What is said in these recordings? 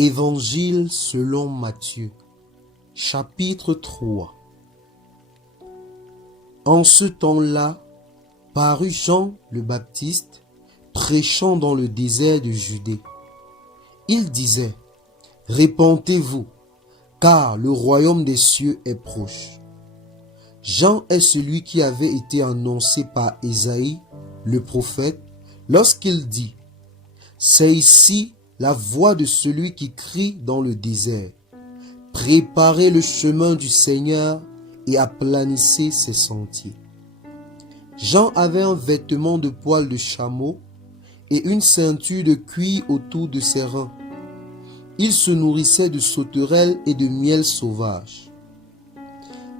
Évangile selon Matthieu, chapitre 3. En ce temps-là, parut Jean le Baptiste, prêchant dans le désert de Judée. Il disait, « Repentez-vous, car le royaume des cieux est proche. » Jean est celui qui avait été annoncé par Ésaïe, le prophète, lorsqu'il dit, « C'est ici la voix de celui qui crie dans le désert. Préparez le chemin du Seigneur et aplanissez ses sentiers. » Jean avait un vêtement de poil de chameau et une ceinture de cuir autour de ses reins. Il se nourrissait de sauterelles et de miel sauvage.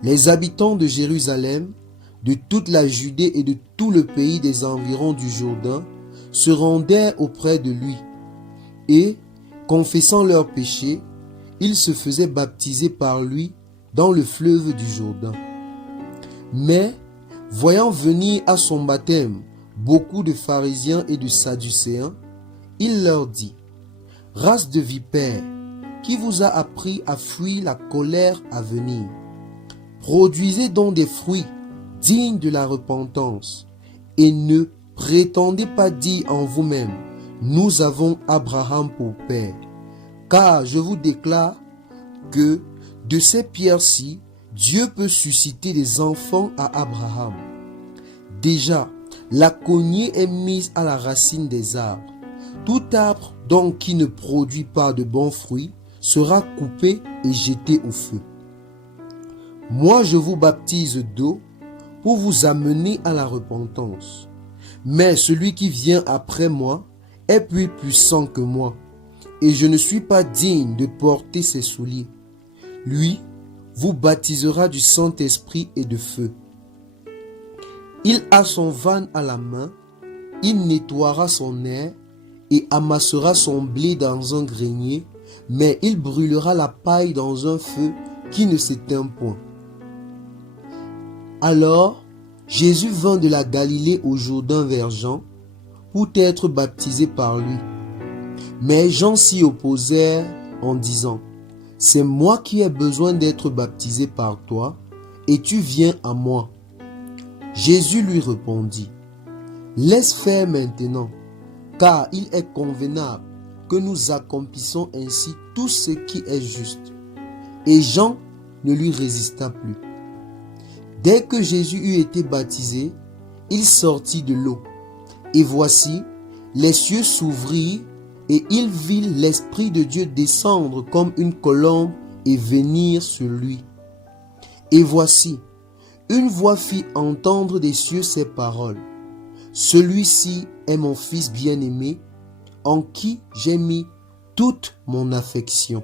Les habitants de Jérusalem, de toute la Judée et de tout le pays des environs du Jourdain se rendaient auprès de lui et, confessant leurs péchés, ils se faisaient baptiser par lui dans le fleuve du Jourdain. Mais, voyant venir à son baptême beaucoup de pharisiens et de sadducéens, il leur dit, « Race de vipères, qui vous a appris à fuir la colère à venir? Produisez donc des fruits dignes de la repentance, et ne prétendez pas dire en vous-même, nous avons Abraham pour père. Car je vous déclare que de ces pierres-ci, Dieu peut susciter des enfants à Abraham. Déjà, la cognée est mise à la racine des arbres. Tout arbre donc qui ne produit pas de bons fruits sera coupé et jeté au feu. Moi, je vous baptise d'eau pour vous amener à la repentance. Mais celui qui vient après moi est plus puissant que moi, et je ne suis pas digne de porter ses souliers. Lui vous baptisera du Saint-Esprit et de feu. Il a son van à la main, il nettoiera son aire et amassera son blé dans un grenier, mais il brûlera la paille dans un feu qui ne s'éteint point. Alors, Jésus vint de la Galilée au Jourdain vers Jean pour être baptisé par lui. Mais Jean s'y opposait en disant, « C'est moi qui ai besoin d'être baptisé par toi, et tu viens à moi. » Jésus lui répondit, « Laisse faire maintenant, car il est convenable que nous accomplissions ainsi tout ce qui est juste. » Et Jean ne lui résista plus. Dès que Jésus eut été baptisé, il sortit de l'eau. Et voici, les cieux s'ouvrirent et il vit l'Esprit de Dieu descendre comme une colombe et venir sur lui. Et voici, une voix fit entendre des cieux ces paroles. « Celui-ci est mon Fils bien-aimé, en qui j'ai mis toute mon affection. »